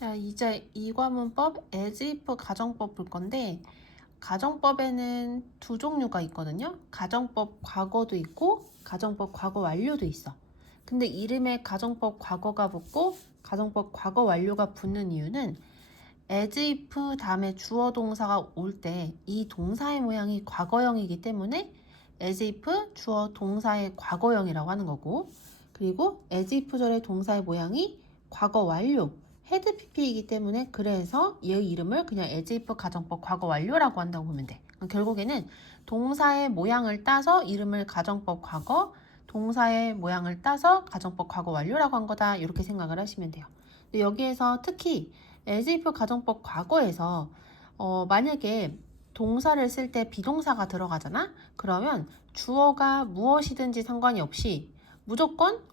자, 이제 이과문법 as if 가정법 볼 건데, 가정법에는 두 종류가 있거든요. 가정법 과거도 있고 가정법 과거 완료도 있어. 근데 이름에 가정법 과거가 붙고 가정법 과거 완료가 붙는 이유는 as if 다음에 주어 동사가 올 때 이 동사의 모양이 과거형이기 때문에 as if 주어 동사의 과거형이라고 하는 거고, 그리고 as if 절의 동사의 모양이 과거 완료 had pp이기 때문에 그래서 얘의 이름을 그냥 as if 가정법 과거 완료라고 한다고 보면 돼. 결국에는 동사의 모양을 따서 이름을 가정법 과거, 동사의 모양을 따서 가정법 과거 완료라고 한 거다, 이렇게 생각을 하시면 돼요. 근데 여기에서 특히 as if 가정법 과거에서 만약에 동사를 쓸 때 비동사가 들어가잖아? 그러면 주어가 무엇이든지 상관이 없이 무조건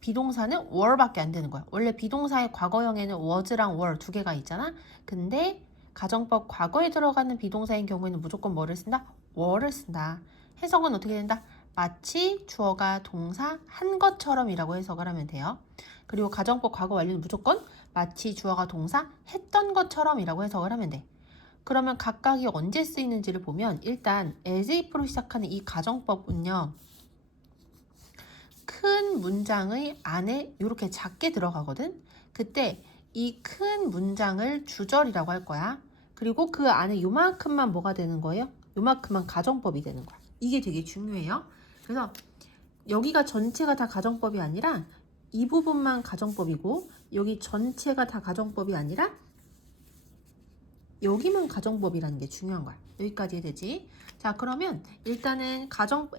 비동사는 were밖에 안 되는 거야. 원래 비동사의 과거형에는 was랑 were 두 개가 있잖아? 근데 가정법 과거에 들어가는 비동사인 경우에는 무조건 뭐를 쓴다? were를 쓴다. 해석은 어떻게 된다? 마치 주어가 동사 한 것처럼 이라고 해석을 하면 돼요. 그리고 가정법 과거 완료는 무조건 마치 주어가 동사 했던 것처럼 이라고 해석을 하면 돼. 그러면 각각이 언제 쓰이는지를 보면 일단 as if로 시작하는 이 가정법은요, 큰 문장의 안에 이렇게 작게 들어가거든. 그때 이 큰 문장을 주절이라고 할 거야. 그리고 그 안에 요만큼만 뭐가 되는 거예요? 요만큼만 가정법이 되는 거야. 이게 되게 중요해요. 그래서 여기가 전체가 다 가정법이 아니라 이 부분만 가정법이고, 여기 전체가 다 가정법이 아니라 여기만 가정법이라는 게 중요한 거야. 여기까지 해되지? 자, 그러면 일단은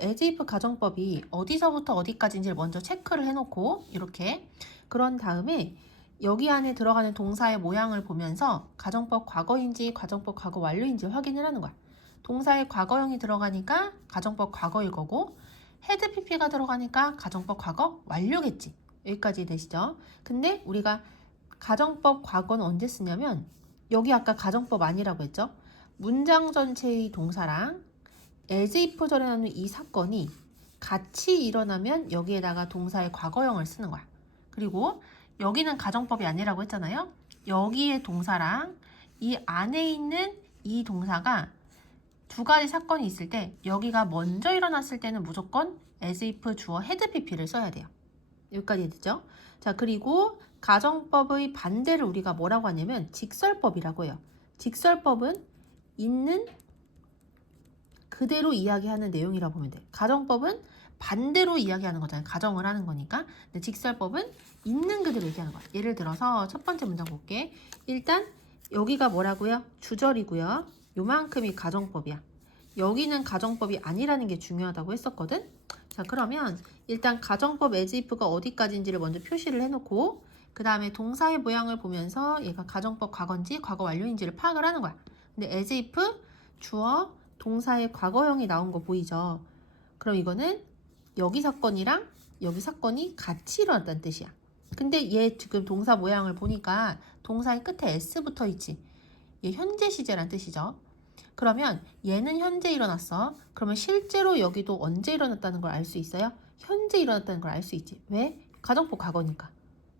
as if 가정법이 어디서부터 어디까지인지를 먼저 체크를 해놓고, 이렇게. 그런 다음에 여기 안에 들어가는 동사의 모양을 보면서 가정법 과거인지 가정법 과거 완료인지 확인을 하는 거야. 동사의 과거형이 들어가니까 가정법 과거일 거고, had pp가 들어가니까 가정법 과거 완료겠지. 여기까지 되시죠? 근데 우리가 가정법 과거는 언제 쓰냐면, 여기 아까 가정법 아니라고 했죠? 문장 전체의 동사랑 as if 절에 나오는 이 사건이 같이 일어나면 여기에다가 동사의 과거형을 쓰는 거야. 그리고 여기는 가정법이 아니라고 했잖아요. 여기에 동사랑 이 안에 있는 이 동사가 두 가지 사건이 있을 때 여기가 먼저 일어났을 때는 무조건 as if 주어 had pp를 써야 돼요. 여기까지 됐죠? 자, 그리고 가정법의 반대를 우리가 뭐라고 하냐면 직설법이라고 해요. 직설법은 있는 그대로 이야기하는 내용이라고 보면 돼. 가정법은 반대로 이야기하는 거잖아요. 가정을 하는 거니까. 근데 직설법은 있는 그대로 얘기하는 거야. 예를 들어서 첫 번째 문장 볼게. 일단 여기가 뭐라고요? 주절이고요. 요만큼이 가정법이야. 여기는 가정법이 아니라는 게 중요하다고 했었거든. 자, 그러면 일단 가정법 as if가 어디까지인지를 먼저 표시를 해놓고, 그 다음에 동사의 모양을 보면서 얘가 가정법 과거인지 과거 완료인지를 파악을 하는 거야. 근데 as if 주어 동사의 과거형이 나온 거 보이죠? 그럼 이거는 여기 사건이랑 여기 사건이 같이 일어났다는 뜻이야. 근데 얘 지금 동사 모양을 보니까 동사의 끝에 s 붙어 있지. 얘 현재 시제란 뜻이죠. 그러면 얘는 현재 일어났어. 그러면 실제로 여기도 언제 일어났다는 걸 알 수 있어요? 현재 일어났다는 걸 알 수 있지. 왜? 가정법 과거니까.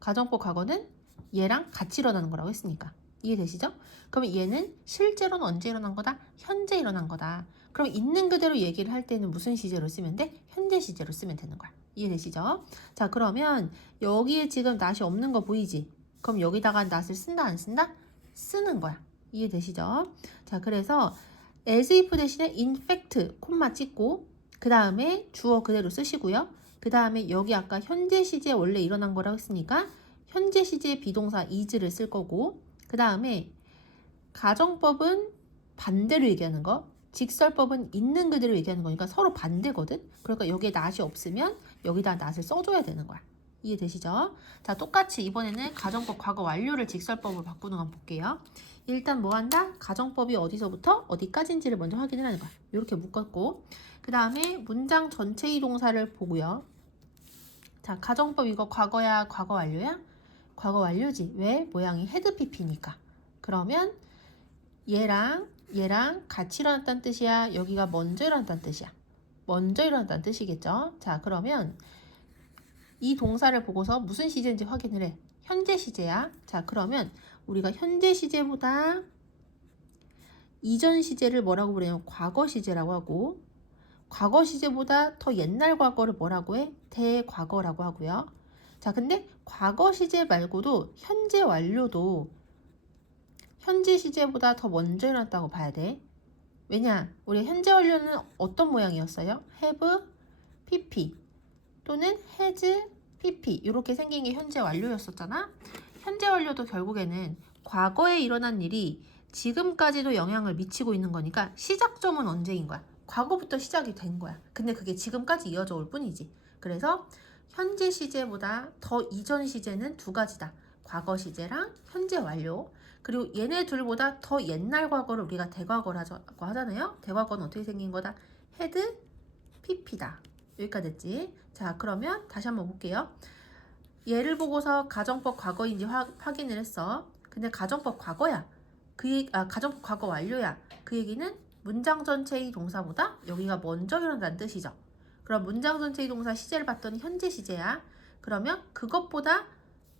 가정법 과거는 얘랑 같이 일어나는 거라고 했으니까. 이해되시죠? 그러면 얘는 실제로는 언제 일어난 거다? 현재 일어난 거다. 그럼 있는 그대로 얘기를 할 때는 무슨 시제로 쓰면 돼? 현재 시제로 쓰면 되는 거야. 이해되시죠? 자, 그러면 여기에 지금 not이 없는 거 보이지? 그럼 여기다가 not을 쓴다 안 쓴다? 쓰는 거야. 이해되시죠? 자, 그래서 as if 대신에 in fact 콤마 찍고, 그 다음에 주어 그대로 쓰시고요. 그 다음에 여기 아까 현재 시제 원래 일어난 거라고 했으니까 현재 시제 비동사 is를 쓸 거고, 그 다음에 가정법은 반대로 얘기하는 거, 직설법은 있는 그대로 얘기하는 거니까 서로 반대거든. 그러니까 여기에 not이 없으면 여기다 not을 써줘야 되는 거야. 이해되시죠? 자, 똑같이 이번에는 가정법 과거 완료를 직설법으로 바꾸는 거 볼게요. 일단 뭐 한다? 가정법이 어디서부터 어디까지인지를 먼저 확인을 하는 거야. 이렇게 묶었고, 그 다음에 문장 전체의 동사를 보고요. 자, 가정법 이거 과거야, 과거 완료야? 과거 완료지. 왜? 모양이 had pp니까. 그러면 얘랑 같이 일어났다는 뜻이야? 여기가 먼저 일어났다는 뜻이야? 먼저 일어났다는 뜻이겠죠? 자, 그러면 이 동사를 보고서 무슨 시제인지 확인을 해. 현재 시제야. 자, 그러면 우리가 현재 시제보다 이전 시제를 뭐라고 부르냐면 과거 시제라고 하고, 과거 시제보다 더 옛날 과거를 뭐라고 해? 대과거라고 하고요. 자, 근데 과거 시제 말고도 현재 완료도 현재 시제보다 더 먼저 일어났다고 봐야 돼. 왜냐? 우리 현재 완료는 어떤 모양이었어요? have, pp 또는 has, pp 이렇게 생긴 게 현재 완료였었잖아. 현재 완료도 결국에는 과거에 일어난 일이 지금까지도 영향을 미치고 있는 거니까 시작점은 언제인 거야? 과거부터 시작이 된 거야. 근데 그게 지금까지 이어져 올 뿐이지. 그래서 현재 시제보다 더 이전 시제는 두 가지다. 과거 시제랑 현재 완료. 그리고 얘네 둘보다 더 옛날 과거를 우리가 대과거라고 하잖아요. 대과거는 어떻게 생긴 거다? had, pp다. 여기까지 됐지? 자, 그러면 다시 한번 볼게요. 얘를 보고서 가정법 과거인지 확인을 했어. 근데 가정법 과거야. 가정법 과거 완료야. 그 얘기는 문장 전체의 동사보다 여기가 먼저 일어난다는 뜻이죠. 그럼 문장 전체의 동사 시제를 봤더니 현재 시제야. 그러면 그것보다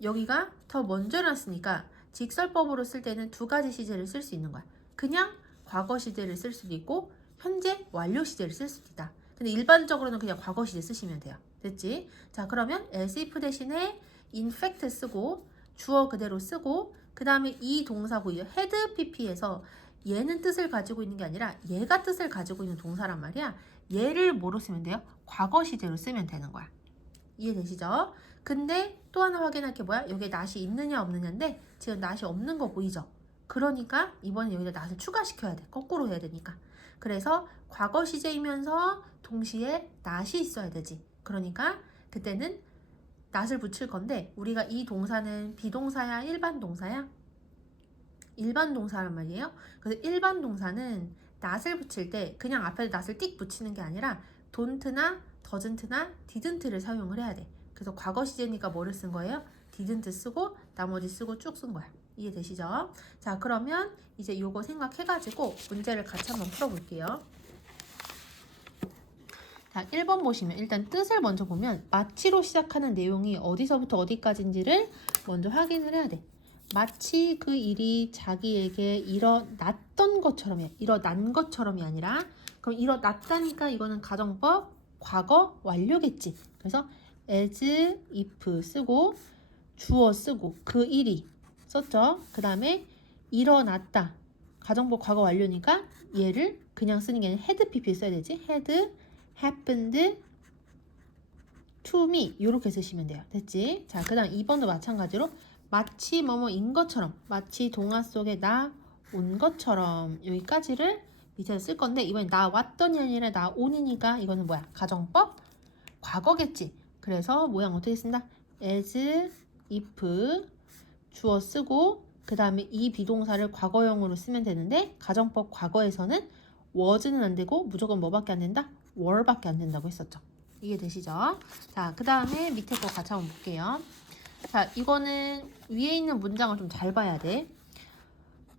여기가 더 먼저 일어났으니까 직설법으로 쓸 때는 두 가지 시제를 쓸 수 있는 거야. 그냥 과거 시제를 쓸 수도 있고 현재 완료 시제를 쓸 수도 있다. 근데 일반적으로는 그냥 과거 시제 쓰시면 돼요. 됐지? 자, 그러면 as if 대신에 in fact 쓰고 주어 그대로 쓰고 그 다음에 이 동사고 had pp에서 얘는 뜻을 가지고 있는 게 아니라 얘가 뜻을 가지고 있는 동사란 말이야. 얘를 뭐로 쓰면 돼요? 과거 시제로 쓰면 되는 거야. 이해되시죠? 근데 또 하나 확인할 게 뭐야? 여기에 not이 있느냐 없느냐인데 지금 not이 없는 거 보이죠? 그러니까 이번에 여기다 not을 추가시켜야 돼. 거꾸로 해야 되니까. 그래서 과거 시제이면서 동시에 not이 있어야 되지. 그러니까 그때는 not을 붙일 건데 우리가 이 동사는 비동사야? 일반 동사야? 일반 동사란 말이에요. 그래서 일반 동사는 not을 붙일 때 그냥 앞에 not을 띡 붙이는 게 아니라 don't나 doesn't나 didn't를 사용을 해야 돼. 그래서 과거 시제니까 뭐를 쓴 거예요? didn't 쓰고 나머지 쓰고 쭉 쓴 거야. 이해되시죠? 자, 그러면 이제 요거 생각해가지고 문제를 같이 한번 풀어볼게요. 자, 1번 보시면 일단 뜻을 먼저 보면 마치로 시작하는 내용이 어디서부터 어디까지인지를 먼저 확인을 해야 돼. 마치 그 일이 자기에게 일어났던 것처럼이야. 일어난 것처럼이 아니라 그럼 일어났다니까 이거는 가정법 과거 완료겠지. 그래서 as if 쓰고 주어 쓰고 그 일이 썼죠. 그 다음에 일어났다. 가정법 과거 완료니까 얘를 그냥 쓰는 게 아니라 had pp 써야 되지. had happened to me 이렇게 쓰시면 돼요. 됐지? 자, 그 다음 2번도 마찬가지로 마치 뭐뭐인 것처럼 마치 동화 속에 나 온 것처럼 여기까지를 밑에서 쓸 건데 이번엔 나 왔더니 아니라 나 온이니까 이거는 뭐야? 가정법 과거겠지. 그래서 모양 어떻게 쓴다? as if 주어 쓰고 그 다음에 이 비동사를 과거형으로 쓰면 되는데 가정법 과거에서는 was는 안 되고 무조건 뭐밖에 안 된다? were밖에 안 된다고 했었죠. 이해되시죠? 자, 그 다음에 밑에 거 같이 한번 볼게요. 자, 이거는 위에 있는 문장을 좀 잘 봐야 돼.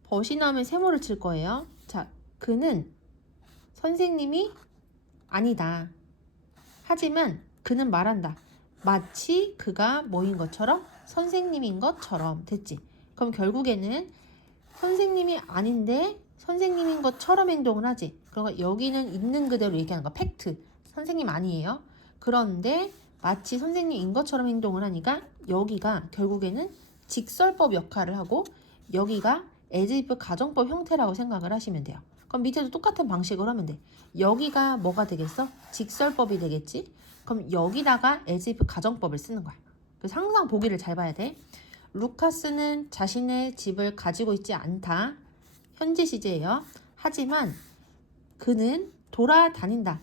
벗이 나면 세모를 칠 거예요. 자, 그는 선생님이 아니다. 하지만 그는 말한다. 마치 그가 뭐인 것처럼 선생님인 것처럼. 됐지? 그럼 결국에는 선생님이 아닌데 선생님인 것처럼 행동을 하지. 그러니까 여기는 있는 그대로 얘기하는 거야. 팩트. 선생님 아니에요. 그런데 마치 선생님인 것처럼 행동을 하니까 여기가 결국에는 직설법 역할을 하고 여기가 as if 가정법 형태라고 생각을 하시면 돼요. 그럼 밑에도 똑같은 방식으로 하면 돼. 여기가 뭐가 되겠어? 직설법이 되겠지? 그럼 여기다가 as if 가정법을 쓰는 거야. 그래서 항상 보기를 잘 봐야 돼. 루카스는 자신의 집을 가지고 있지 않다. 현재 시제예요. 하지만 그는 돌아다닌다.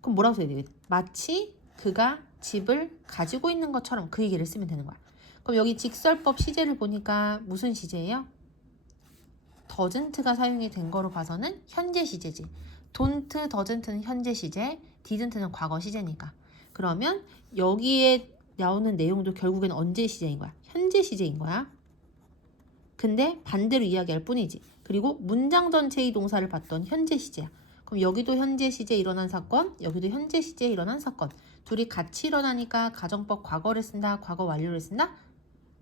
그럼 뭐라고 써야 돼? 마치 그가 집을 가지고 있는 것처럼 그 얘기를 쓰면 되는 거야. 그럼 여기 직설법 시제를 보니까 무슨 시제예요? doesn't가 사용이 된 거로 봐서는 현재 시제지. don't, doesn't는 현재 시제, didn't는 과거 시제니까. 그러면 여기에 나오는 내용도 결국엔 언제 시제인 거야? 현재 시제인 거야. 근데 반대로 이야기할 뿐이지. 그리고 문장 전체의 동사를 봤던 현재 시제야. 그럼 여기도 현재 시제에 일어난 사건, 여기도 현재 시제에 일어난 사건. 둘이 같이 일어나니까 가정법 과거를 쓴다, 과거 완료를 쓴다?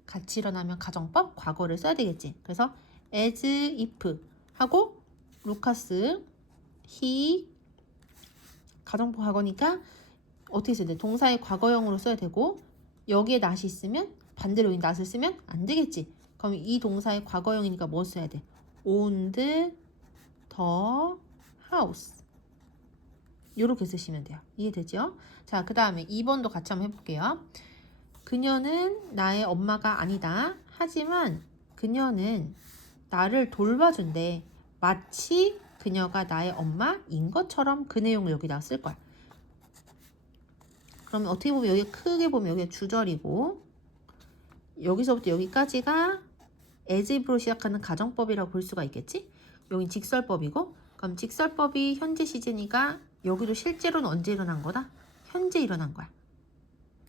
같이 일어나면 가정법 과거를 써야 되겠지. 그래서 as if 하고 루카스 he 가정법 과거니까 어떻게 써야 돼? 동사의 과거형으로 써야 되고 여기에 not이 있으면 반대로 이 not을 쓰면 안 되겠지. 그럼 이 동사의 과거형이니까 뭐 써야 돼? owned the house 이렇게 쓰시면 돼요. 이해되죠? 자, 그 다음에 2번도 같이 한번 해볼게요. 그녀는 나의 엄마가 아니다. 하지만 그녀는 나를 돌봐준대. 마치 그녀가 나의 엄마인 것처럼 그 내용을 여기다 쓸 거야. 그러면 어떻게 보면 여기 크게 보면 여기가 주절이고 여기서부터 여기까지가 as if로 시작하는 가정법이라고 볼 수가 있겠지? 여긴 직설법이고 그럼 직설법이 현재 시제니까 여기도 실제로는 언제 일어난 거다? 현재 일어난 거야.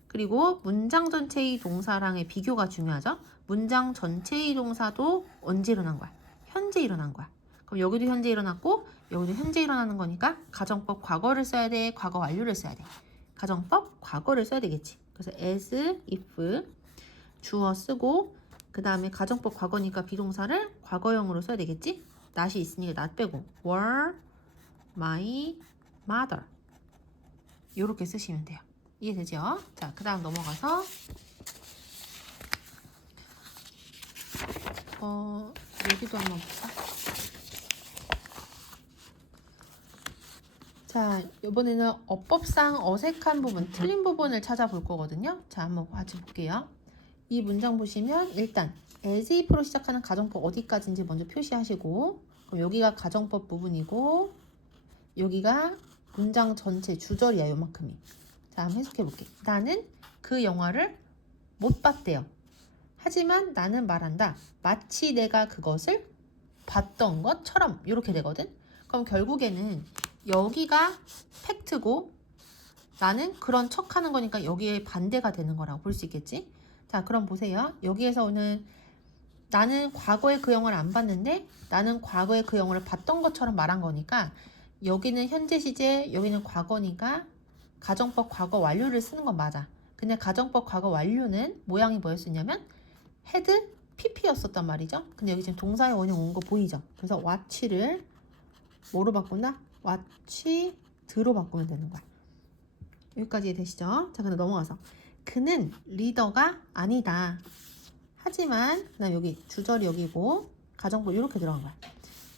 그리고 문장 전체의 동사랑의 비교가 중요하죠. 문장 전체의 동사도 언제 일어난 거야? 현재 일어난 거야. 그럼 여기도 현재 일어났고 여기도 현재 일어나는 거니까 가정법 과거를 써야 돼? 과거 완료를 써야 돼? 가정법 과거를 써야 되겠지. 그래서 as, if 주어 쓰고 그 다음에 가정법 과거니까 비동사를 과거형으로 써야 되겠지. not이 있으니까 not 빼고 were my mother 이렇게 쓰시면 돼요. 이해되죠? 자, 그 다음 넘어가서 여기도 한번 볼까? 자, 이번에는 어법상 어색한 부분, 틀린 부분을 찾아볼 거거든요. 자, 한번 같이 볼게요. 이 문장 보시면 일단 as if로 시작하는 가정법 어디까지인지 먼저 표시하시고 그럼 여기가 가정법 부분이고 여기가 문장 전체 주절이야, 요만큼이. 자, 한번 해석해 볼게. 나는 그 영화를 못 봤대요. 하지만 나는 말한다. 마치 내가 그것을 봤던 것처럼 이렇게 되거든. 그럼 결국에는 여기가 팩트고 나는 그런 척하는 거니까 여기에 반대가 되는 거라고 볼 수 있겠지. 자, 그럼 보세요. 여기에서 오늘 나는 과거에 그 영화를 안 봤는데 나는 과거에 그 영화를 봤던 것처럼 말한 거니까 여기는 현재 시제, 여기는 과거니까 가정법 과거 완료를 쓰는 건 맞아. 근데 가정법 과거 완료는 모양이 뭐였었냐면 had pp였었단 말이죠. 근데 여기 지금 동사의 원형 온 거 보이죠? 그래서 watch를 뭐로 바꾼다? watch드로 바꾸면 되는 거야. 여기까지 되시죠? 자, 근데 넘어가서 그는 리더가 아니다. 하지만 그다음 여기 주절이 여기고 가정법 이렇게 들어간 거야.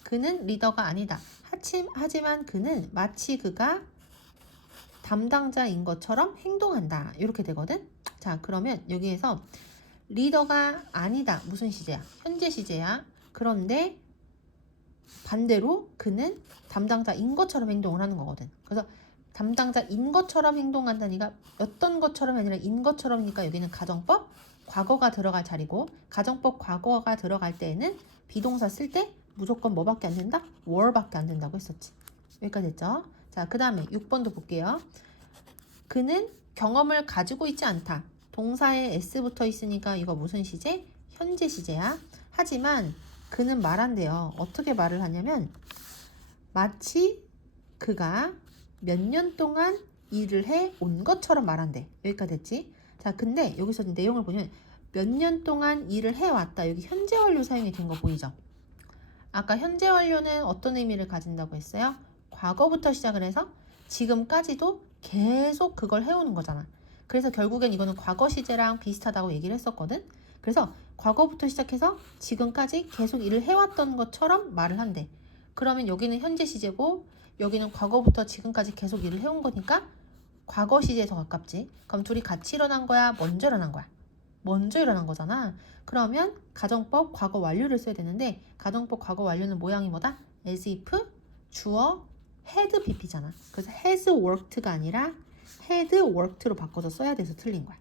그는 리더가 아니다. 하지만 그는 마치 그가 담당자인 것처럼 행동한다. 이렇게 되거든. 자, 그러면 여기에서 리더가 아니다. 무슨 시제야? 현재 시제야. 그런데 반대로 그는 담당자인 것처럼 행동을 하는 거거든. 그래서 담당자인 것처럼 행동한다니까 어떤 것처럼 아니라 인 것처럼이니까 여기는 가정법 과거가 들어갈 자리고 가정법 과거가 들어갈 때에는 비동사 쓸 때 무조건 뭐밖에 안 된다? were밖에 안 된다고 했었지. 여기까지 됐죠? 자, 그 다음에 6번도 볼게요. 그는 경험을 가지고 있지 않다. 동사에 s 붙어 있으니까 이거 무슨 시제? 현재 시제야. 하지만 그는 말한대요. 어떻게 말을 하냐면 마치 그가 몇 년 동안 일을 해 온 것처럼 말한대. 여기까지 됐지? 자, 근데 여기서 내용을 보면 몇 년 동안 일을 해왔다. 여기 현재 완료 사용이 된 거 보이죠? 아까 현재 완료는 어떤 의미를 가진다고 했어요? 과거부터 시작을 해서 지금까지도 계속 그걸 해오는 거잖아. 그래서 결국엔 이거는 과거 시제랑 비슷하다고 얘기를 했었거든. 그래서 과거부터 시작해서 지금까지 계속 일을 해왔던 것처럼 말을 한대. 그러면 여기는 현재 시제고 여기는 과거부터 지금까지 계속 일을 해온 거니까 과거 시제에 더 가깝지. 그럼 둘이 같이 일어난 거야? 먼저 일어난 거야? 먼저 일어난 거잖아. 그러면 가정법 과거 완료를 써야 되는데 가정법 과거 완료는 모양이 뭐다? as if 주어 had pp잖아. 그래서 has worked가 아니라 had worked로 바꿔서 써야 돼서 틀린 거야.